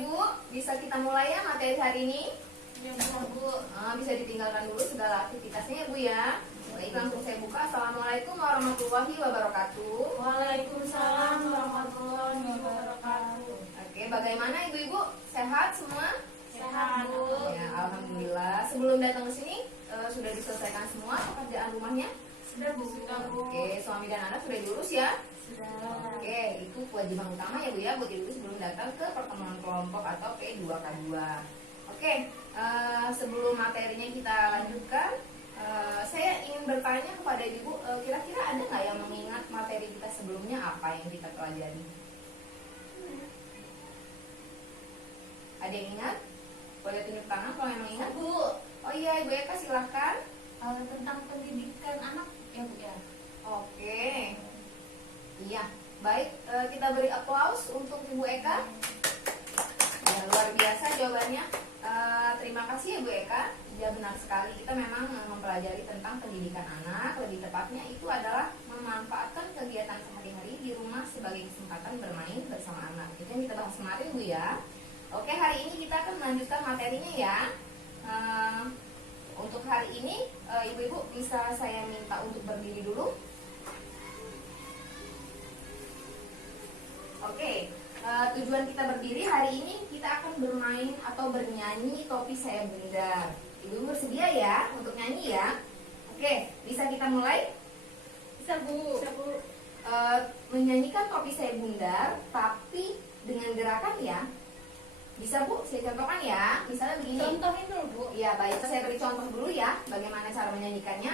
Ibu, bisa kita mulai ya materi hari ini? Ya, Bu. Bisa ditinggalkan dulu segala aktivitasnya ya Bu ya. Baik, langsung saya buka. Assalamualaikum warahmatullahi wabarakatuh. Waalaikumsalam warahmatullahi wabarakatuh. Oke, bagaimana Ibu-ibu? Sehat semua? Sehat, Bu. Ya, alhamdulillah. Sebelum datang ke sini sudah diselesaikan semua pekerjaan rumahnya? Sudah, Bu. Oke, suami dan anak sudah diurus ya? Sudah. Oke, itu kewajiban utama ya Bu ya buat Ibu sebelum datang ke pertemuan kelompok atau P2K2. Oke, sebelum materinya kita lanjutkan, saya ingin bertanya kepada Ibu, kira-kira ada nggak yang mengingat materi kita sebelumnya apa yang kita pelajari? Ada yang ingat? Boleh tunjuk tangan kalau yang mengingat? Bu, Oh iya, Ibu Eka silahkan. tentang pendidikan anak ya, Bu ya. Oke, iya, baik, kita beri aplaus untuk Ibu Eka. Ya, luar biasa jawabannya. Terima kasih ya Bu Eka. Ya benar sekali, kita memang mempelajari tentang pendidikan anak. Lebih tepatnya itu adalah memanfaatkan kegiatan sehari-hari di rumah sebagai kesempatan bermain bersama anak. Itu yang kita bahas kemarin Bu ya. Oke, hari ini kita akan melanjutkan materinya ya. Untuk hari ini Ibu-ibu bisa saya minta untuk berdiri dulu. Oke, tujuan kita berdiri hari ini kita akan bermain atau bernyanyi Topi Saya Bundar. Ibu bersedia ya untuk nyanyi ya? Oke, bisa kita mulai? Bisa, Bu. Menyanyikan Topi Saya Bundar, tapi dengan gerakan ya. Bisa Bu, saya contohkan ya. Misalnya begini. Contohin dulu, Bu. Ya baik, saya beri contoh dulu ya bagaimana cara menyanyikannya.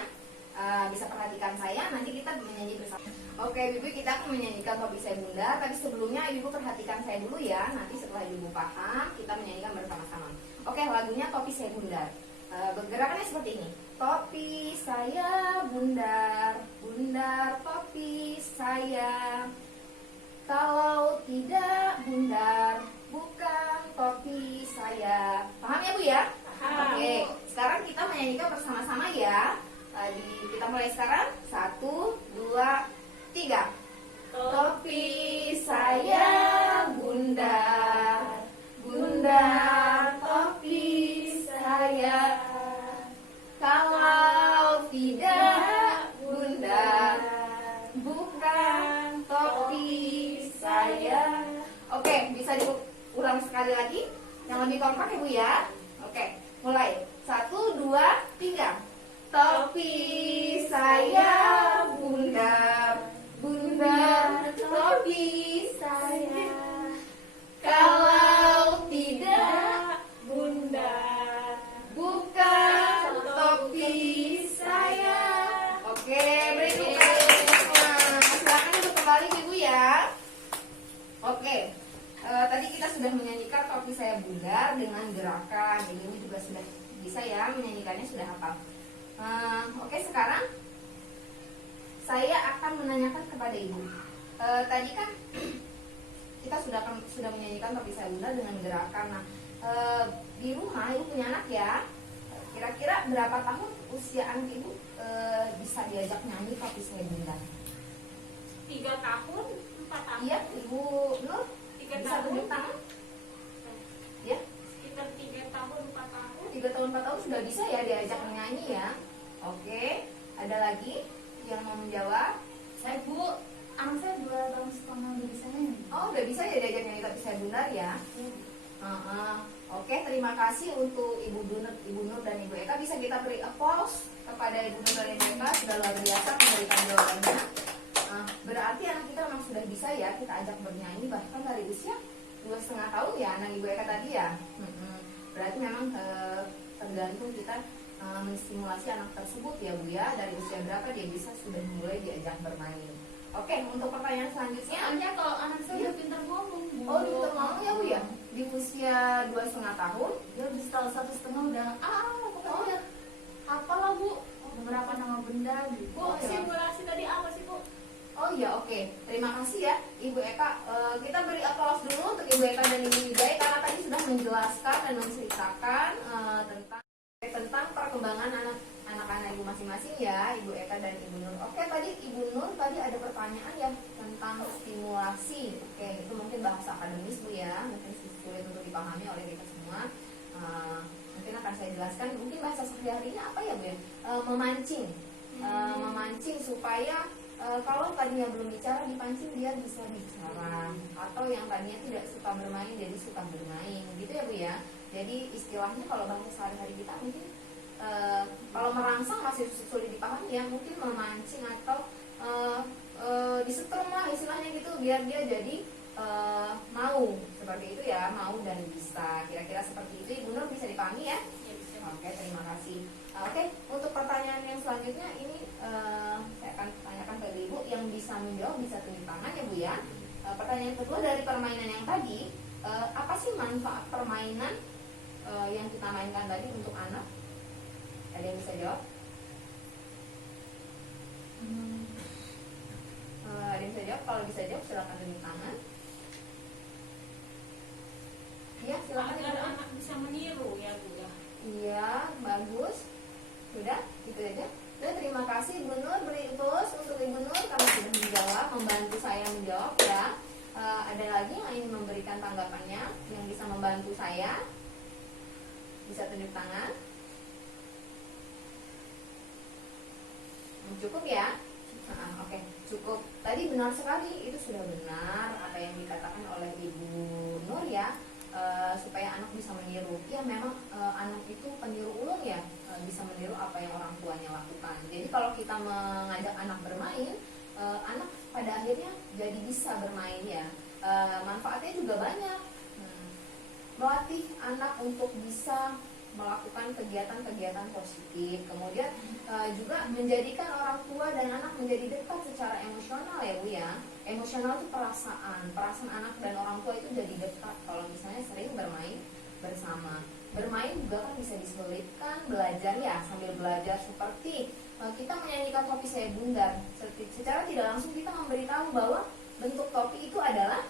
Bisa perhatikan saya, nanti kita menyanyi bersama. Oke Ibu, kita akan menyanyikan Topi Saya Bundar. Tapi sebelumnya Ibu perhatikan saya dulu ya. Nanti setelah Ibu paham, kita menyanyikan bersama-sama. Oke, lagunya Topi Saya Bundar. Bergerakannya seperti ini. Topi saya bundar, bundar topi saya. Kalau tidak bundar, bukan topi saya. Paham ya Bu ya? Paham. Oke, sekarang kita menyanyikan bersama-sama ya. Kita mulai sekarang. 1, 2, 3. Topi saya bundar, bundar topi saya. Kalau tidak bundar, bukan topi saya. Oke, bisa diulang sekali lagi. Yang lebih kompak ya Bu ya. Oke, mulai. 1, 2, 3. Topi saya bundar, bundar topi saya. Kalau tidak Bunda. bukan topi saya. Oke, berikutnya. Silakan duduk kembali Ibu ya. Oke, tadi kita sudah menyanyikan Topi Saya Bundar dengan gerakan. Ibu juga sudah bisa ya menyanyikannya, sudah hafal. Oke, sekarang saya akan menanyakan kepada Ibu. Tadi kan kita sudah menyanyikan Topi Saya Bundar dengan gerakan. Nah, di rumah Ibu punya anak ya. Kira-kira berapa tahun usia anak Ibu bisa diajak nyanyi Topi Saya Bundar? 3 tahun, 4 tahun. Iya, Ibu Nur 3 bisa tahun. tunjuk tangan? Ya, Sekitar 3 tahun, 4 tahun. 3 tahun 4 tahun sudah bisa ya diajak menyanyi ya. Oke, ada lagi yang mau menjawab? Saya, Bu, anak saya 2 tahun setengah udah bisa nyanyi. Oh, udah bisa ya diajak nyanyi Topi Saya Bundar ya. Oke, terima kasih untuk Ibu Nur dan Ibu Eka. Bisa kita beri applause kepada Ibu Nur dan Ibu Eka, sudah luar biasa memberikan jawabannya. Berarti anak kita memang sudah bisa ya kita ajak bernyanyi bahkan dari usia 2,5 tahun ya anak Ibu Eka tadi ya. Berarti memang tergantung kita menstimulasi anak tersebut ya Bu ya, dari usia berapa dia bisa sudah mulai diajak bermain. Oke, untuk pertanyaan selanjutnya. Soalnya kalau anak saya udah pintar ngomong, Bu. Oh, pintar ngomong ya Bu ya? Di usia 2,5 tahun? Dia udah setahun 1,5 udah pokoknya hafal lah, Bu. Beberapa nama benda gitu. Oh, ya. Simulasi tadi apa sih, Bu? Oh iya, oke. Terima kasih ya Ibu Eka. Kita beri aplaus dulu untuk Ibu Eka dan Ibu Widai karena tadi sudah menjelaskan dan menceritakan tentang perkembangan anak-anak Ibu masing-masing ya, Ibu Eka dan Ibu Nur. Oke, tadi Ibu Nur tadi ada pertanyaan ya tentang stimulasi. Oke, itu mungkin bahasa akademis Bu ya, mungkin sulit untuk dipahami oleh kita semua. Mungkin akan saya jelaskan, mungkin bahasa sehari-harinya apa ya Bu ya? Memancing, memancing supaya kalau tadinya belum bicara dipancing dia bisa bicara, atau yang tadinya tidak suka bermain jadi suka bermain, gitu ya Bu ya. Jadi istilahnya kalau bahasa sehari-hari kita mungkin kalau merangsang masih sulit dipahami ya, mungkin memancing atau disetrum lah istilahnya gitu, biar dia jadi mau seperti itu ya, mau dan bisa, kira-kira seperti itu. Ibu Nur bisa dipahami ya? Ya, bisa. Oke, terima kasih. Oke, untuk pertanyaan yang selanjutnya ini saya akan tanyakan ke Ibu, yang bisa menjawab bisa tunjuk tangan ya Bu ya. Pertanyaan kedua dari permainan yang tadi, apa sih manfaat permainan yang kita mainkan tadi untuk anak? Ada yang bisa jawab? Ada yang bisa jawab? Kalau bisa jawab silakan tunjuk tangan. Iya, silakan. Agar anak bisa meniru ya Bu ya. Iya, bagus. Sudah, gitu aja. Oke, terima kasih Ibu Nur. Beri plus untuk Ibu Nur karena sudah menjawab, membantu saya menjawab ya. Ada lagi yang ingin memberikan tanggapannya, yang bisa membantu saya? Bisa tunjuk tangan. Cukup ya? Oke, cukup. Tadi benar sekali, itu sudah benar apa yang dikatakan oleh Ibu Nur ya. Supaya anak bisa meniru. Ya memang anak itu peniru ulung ya, bisa meniru apa yang orang tuanya lakukan. Jadi kalau kita mengajak anak bermain, anak pada akhirnya jadi bisa bermain ya. Manfaatnya juga banyak. Melatih anak untuk bisa melakukan kegiatan-kegiatan positif. Kemudian juga menjadikan orang tua dan anak menjadi dekat secara emosional ya Bu ya. Emosional itu perasaan anak dan orang tua itu jadi dekat kalau misalnya sering bermain bersama. Bermain juga kan bisa diselipkan belajar ya, sambil belajar seperti kita menyanyikan Topi Saya Bundar. Secara tidak langsung kita memberitahu bahwa bentuk topi itu adalah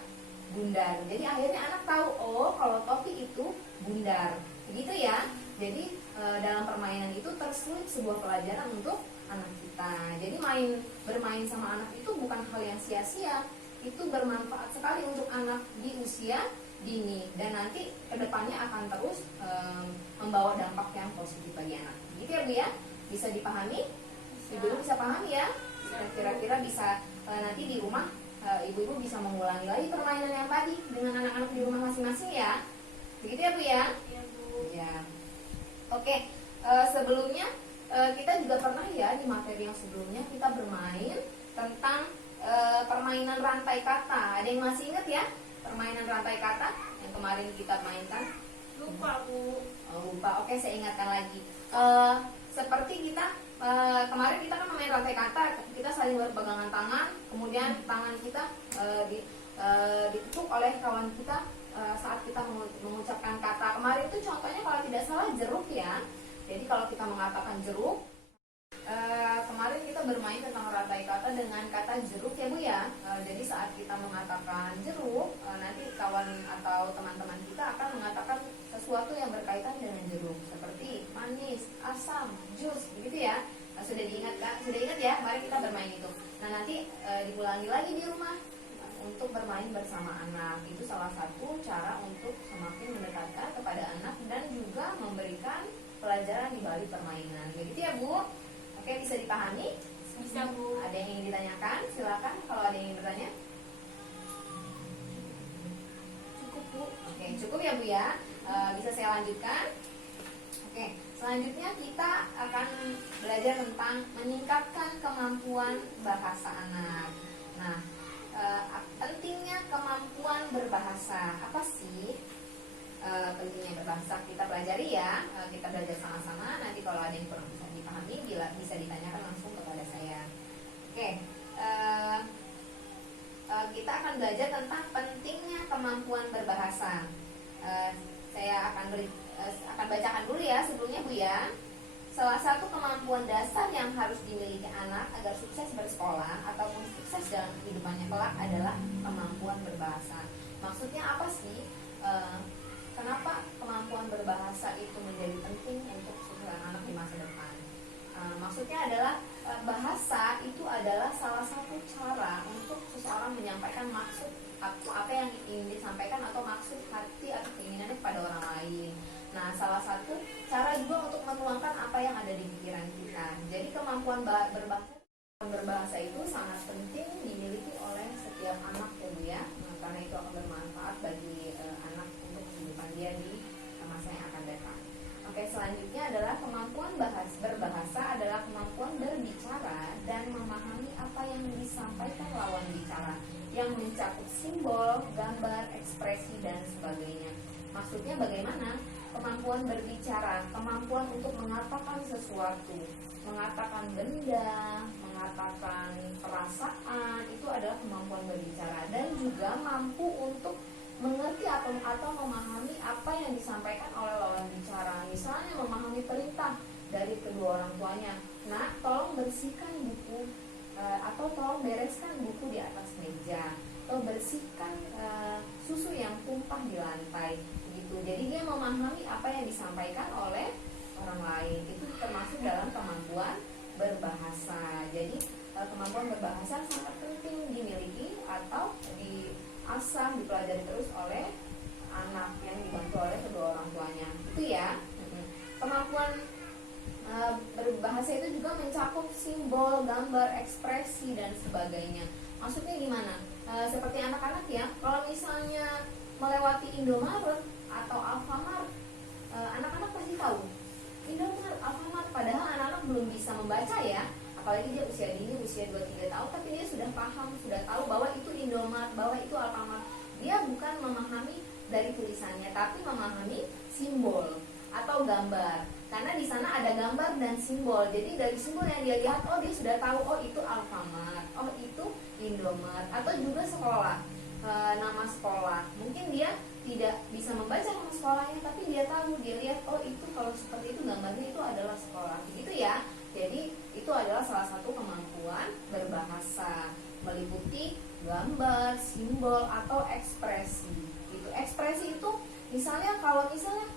bundar. Jadi akhirnya anak tahu, oh kalau topi itu bundar. Begitu ya. Jadi dalam permainan itu terselip sebuah pelajaran untuk anak kita. Jadi bermain sama anak itu bukan hal yang sia-sia. Itu bermanfaat sekali untuk anak di usia dini dan nanti kedepannya akan terus membawa dampak yang positif bagi anak. Gitu ya Bu ya. Bisa dipahami? Ibu bisa pahami ya? Kira-kira bisa nanti di rumah ibu-ibu bisa mengulangi lagi permainan yang tadi dengan anak-anak di rumah masing-masing ya. Begitu ya Bu ya? Iya Bu. Ya. Oke, sebelumnya kita juga pernah ya di materi yang sebelumnya kita bermain tentang permainan rantai kata. Ada yang masih ingat ya permainan rantai kata yang kemarin kita mainkan? Lupa Bu. Oh, lupa. Oke, saya ingatkan lagi. Seperti kita kemarin kita kan main rantai kata, kita saling berpegangan tangan, kemudian tangan kita ditepuk oleh kawan kita saat kita mengucapkan kata. Kemarin itu contohnya kalau tidak salah jeruk ya. Jadi kalau kita mengatakan jeruk, kemarin kita bermain tentang rantai kata dengan kata jeruk ya Bu ya. Jadi saat kita mengatakan jeruk, nanti kawan atau teman-teman kita akan mengatakan sesuatu yang berkaitan dengan jeruk, seperti manis, asam, jus, begitu ya. Sudah diingat kan? Sudah ingat ya? Mari kita bermain itu. Nah nanti diulangi lagi di rumah untuk bermain bersama anak. Itu salah satu cara untuk semakin mendekatkan kepada anak dan juga memberikan pelajaran di balik permainan. Begitu ya Bu? Oke, bisa dipahami? Bisa Bu. Ada yang ingin ditanyakan? Silakan kalau ada yang ingin bertanya. Cukup Bu. Oke, cukup ya Bu ya. Bisa saya lanjutkan? Oke, selanjutnya kita akan belajar tentang meningkatkan kemampuan bahasa anak. Nah, pentingnya kemampuan berbahasa. Apa sih pentingnya berbahasa? Kita pelajari ya. Kita belajar sama-sama. Nanti kalau ada yang kurang bisa dipahami, bisa ditanyakan langsung kepada saya. Oke, kita akan belajar tentang pentingnya kemampuan berbahasa. Saya akan bacakan dulu ya sebelumnya Bu ya. Salah satu kemampuan dasar yang harus dimiliki anak agar sukses bersekolah ataupun sukses dalam kehidupannya kelak adalah kemampuan berbahasa. Maksudnya apa sih? Kenapa kemampuan berbahasa itu menjadi penting untuk seorang anak di masa depan? Maksudnya adalah bahasa itu adalah salah satu cara untuk seseorang menyampaikan maksud apa yang ingin disampaikan atau maksud hati atau salah satu cara juga untuk menuangkan apa yang ada di pikiran kita. Jadi kemampuan berbahasa itu sangat penting dimiliki oleh setiap anak ya Bu ya. Karena itu akan bermanfaat bagi anak untuk kehidupan dia di masa yang akan datang. Oke, selanjutnya adalah kemampuan berbahasa adalah kemampuan berbicara dan memahami apa yang disampaikan lawan bicara, yang mencakup simbol, gambar, ekspresi, dan sebagainya. Maksudnya bagaimana? Kemampuan berbicara, kemampuan untuk mengatakan sesuatu, mengatakan benda, mengatakan perasaan, itu adalah kemampuan berbicara. Dan juga mampu untuk mengerti atau memahami apa yang disampaikan oleh lawan bicara. Misalnya memahami perintah dari kedua orang tuanya. Nah, tolong bersihkan buku atau tolong bereskan buku di atas meja, atau bersihkan susu yang tumpah di lantai gitu. Jadi dia memahami apa yang disampaikan oleh orang lain. Itu termasuk dalam kemampuan berbahasa. Jadi kemampuan berbahasa sangat penting dimiliki atau diasah, dipelajari terus oleh anak yang dibantu oleh kedua orang tuanya. Itu ya. Kemampuan berbahasa itu juga mencakup simbol, gambar, ekspresi, dan sebagainya. Maksudnya gimana? Seperti anak-anak ya, kalau misalnya melewati Indomaret atau Alfamart, anak-anak pasti tahu Indomaret, Alfamart, padahal anak-anak belum bisa membaca ya. Apalagi dia usia dini, usia 2-3 tahun, tapi dia sudah paham, sudah tahu bahwa itu Indomaret, bahwa itu Alfamart. Dia bukan memahami dari tulisannya, tapi memahami simbol atau gambar. Karena di sana ada gambar dan simbol. Jadi dari simbol yang dia lihat, oh dia sudah tahu, oh itu Alfamart, oh itu Indomaret. Atau juga sekolah, nama sekolah. Mungkin dia tidak bisa membaca nama sekolahnya, tapi dia tahu, dia lihat, oh itu kalau seperti itu gambarnya itu adalah sekolah. Begitu ya. Jadi itu adalah salah satu kemampuan berbahasa, meliputi gambar, simbol, atau ekspresi. Itu ekspresi itu misalnya kalau misalnya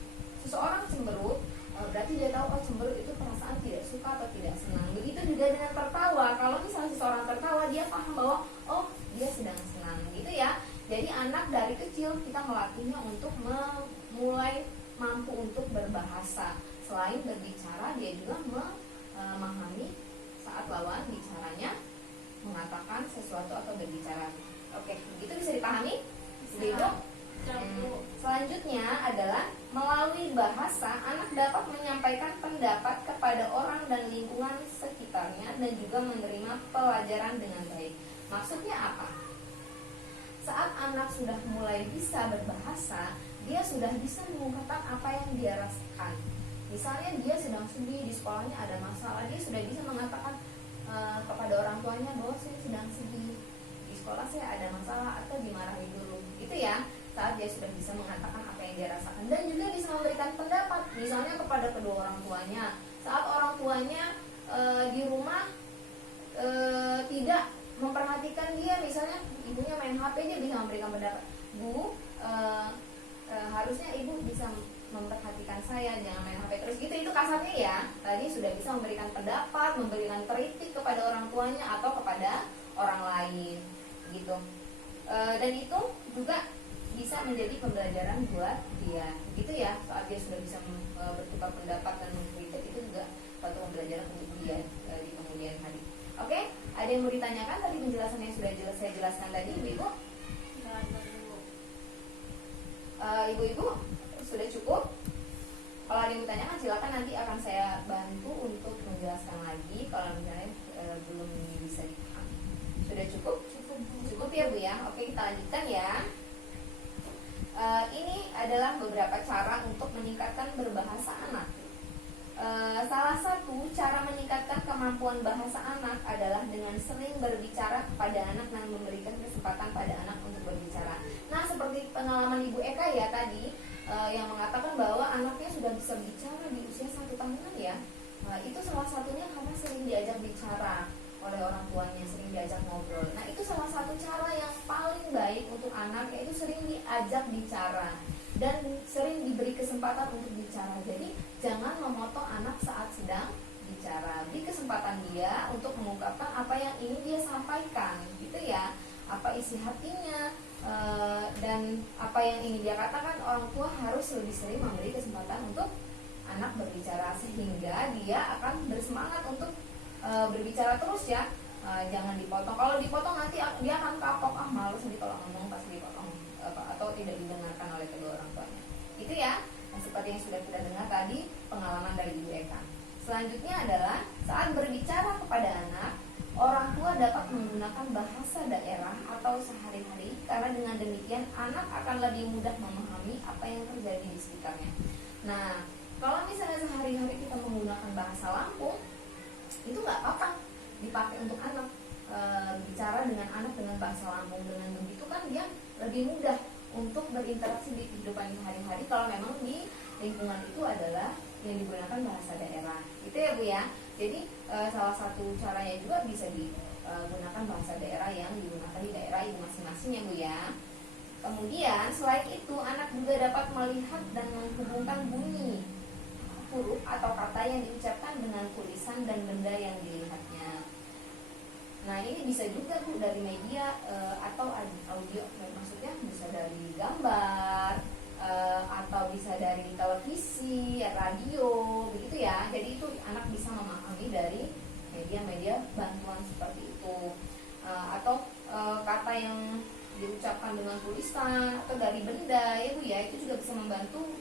seseorang cemberut, berarti dia tahu oh cemberut itu perasaan tidak suka atau tidak senang. Begitu juga dengan tertawa. Kalau misalnya seseorang tertawa, dia paham bahwa oh dia sedang senang, gitu ya. Jadi anak dari kecil kita melatihnya untuk mulai mampu untuk berbahasa. Selain berbicara, dia juga memahami saat lawan bicaranya mengatakan sesuatu atau berbicara. Oke, begitu bisa dipahami? Ibu? Selanjutnya adalah melalui bahasa anak dapat menyampaikan pendapat kepada orang dan lingkungan sekitarnya dan juga menerima pelajaran dengan baik. Maksudnya apa? Saat anak sudah mulai bisa berbahasa, dia sudah bisa mengungkapkan apa yang dia rasakan. Misalnya dia sedang sedih, di sekolahnya ada masalah, dia sudah bisa mengatakan kepada orang tuanya bahwa saya sedang sedih, di sekolah saya ada masalah, atau dimarahi guru. Itu ya, saat dia sudah bisa mengatakan apa yang dia rasakan. Dan juga bisa memberikan pendapat, misalnya kepada kedua orang tuanya. Saat orang tuanya di rumah tidak memperhatikan dia, misalnya ibunya main HP, dia bisa memberikan pendapat, Bu, harusnya ibu bisa memperhatikan saya, jangan main HP terus gitu. Itu kasarnya ya. Tadi sudah bisa memberikan pendapat, memberikan kritik kepada orang tuanya atau kepada orang lain gitu. Dan itu juga bisa menjadi pembelajaran buat dia gitu ya. Saat dia sudah bisa bertukar pendapat dan mengkritik, itu juga suatu pembelajaran untuk dia di kemudian hari. Oke, ada yang mau ditanyakan tadi penjelasan yang sudah saya jelaskan tadi, ibu-ibu? Ibu-ibu sudah cukup? Kalau ada yang ditanyakan silakan, nanti akan saya bantu untuk menjelaskan lagi kalau misalnya belum bisa dipahami. Sudah cukup? Cukup ya Bu ya. Oke, kita lanjutkan ya. Ini adalah beberapa cara untuk meningkatkan berbahasa anak. Salah satu cara meningkatkan kemampuan bahasa anak adalah dengan sering berbicara kepada anak dan memberikan kesempatan pada anak untuk berbicara. Nah, seperti pengalaman Ibu Eka ya tadi, yang mengatakan bahwa anaknya sudah bisa bicara di usia 1 tahunan ya. Itu salah satunya karena sering diajak bicara oleh orang tuanya, sering diajak ngobrol. Nah, itu salah satu cara yang paling baik untuk anak, yaitu sering diajak bicara dan sering diberi kesempatan untuk bicara. Jadi jangan memotong anak saat sedang bicara. Beri kesempatan dia untuk mengungkapkan apa yang ingin dia sampaikan, gitu ya. Apa isi hatinya, Dan apa yang ingin dia katakan, orang tua harus lebih sering memberi kesempatan untuk anak berbicara sehingga dia akan bersemangat untuk berbicara terus ya. Jangan dipotong. Kalau dipotong nanti dia akan kapok, males nanti kalau ngomong pas dipotong atau tidak didengarkan oleh kedua orang tuanya. Itu ya. Nah, seperti yang sudah kita dengar tadi pengalaman dari Ibu Eka. Selanjutnya adalah saat berbicara kepada anak, orang tua dapat menggunakan bahasa daerah atau sehari-hari karena dengan demikian anak akan lebih mudah memahami apa yang terjadi di sekitarnya. Nah, kalau misalnya sehari-hari kita menggunakan bahasa Lampung, itu nggak apa-apa dipakai untuk anak. Bicara dengan anak dengan bahasa Lampung, dengan begitu kan dia lebih mudah untuk berinteraksi di kehidupan sehari-hari kalau memang di lingkungan itu adalah yang digunakan bahasa daerah. Itu ya Bu ya. Jadi salah satu caranya juga bisa digunakan bahasa daerah yang digunakan di daerah ibu masing-masing ya Bu ya. Kemudian selain itu anak juga dapat melihat dan menghubungkan bunyi huruf atau kata yang diucapkan dengan tulisan dan benda yang dilihatnya. Nah ini bisa juga Bu dari media atau audio, maksudnya bisa dari gambar atau bisa dari televisi, radio, begitu ya. Jadi itu anak bisa memahami dari media-media bantuan seperti itu. Atau kata yang diucapkan dengan tulisan atau dari benda ya Bu ya, itu juga bisa membantu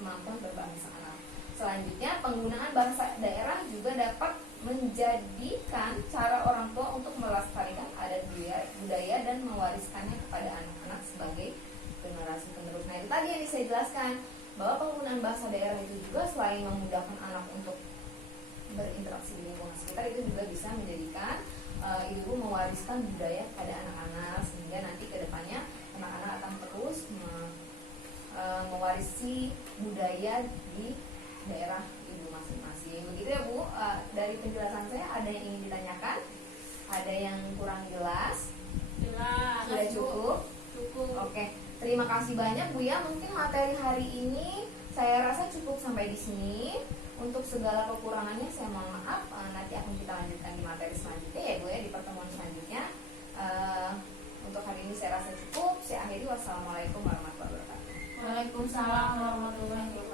kemampuan berbahasa anak. Selanjutnya penggunaan bahasa daerah juga dapat menjadikan cara orang tua untuk melestarikan adat budaya dan mewariskannya kepada anak-anak sebagai generasi penerus. Nah itu tadi yang saya jelaskan bahwa penggunaan bahasa daerah itu juga selain memudahkan anak untuk berinteraksi di lingkungan sekitar, itu juga bisa menjadikan ibu mewariskan budaya kepada anak-anak sehingga nanti kedepannya anak-anak akan terus mewarisi budaya di daerah ibu masing-masing. Begitu ya Bu. Dari penjelasan saya ada yang ingin ditanyakan? Ada yang kurang jelas? Jelas. Sudah cukup? Cukup. Oke. Terima kasih banyak Bu ya. Mungkin materi hari ini saya rasa cukup sampai di sini. Untuk segala kekurangannya saya mohon maaf. Nanti akan kita lanjutkan di materi selanjutnya ya Bu ya, di pertemuan selanjutnya. Untuk hari ini saya rasa cukup. Saya akhiri. Wassalamualaikum warahmatullahi wabarakatuh. Waalaikumsalam warahmatullahi wabarakatuh.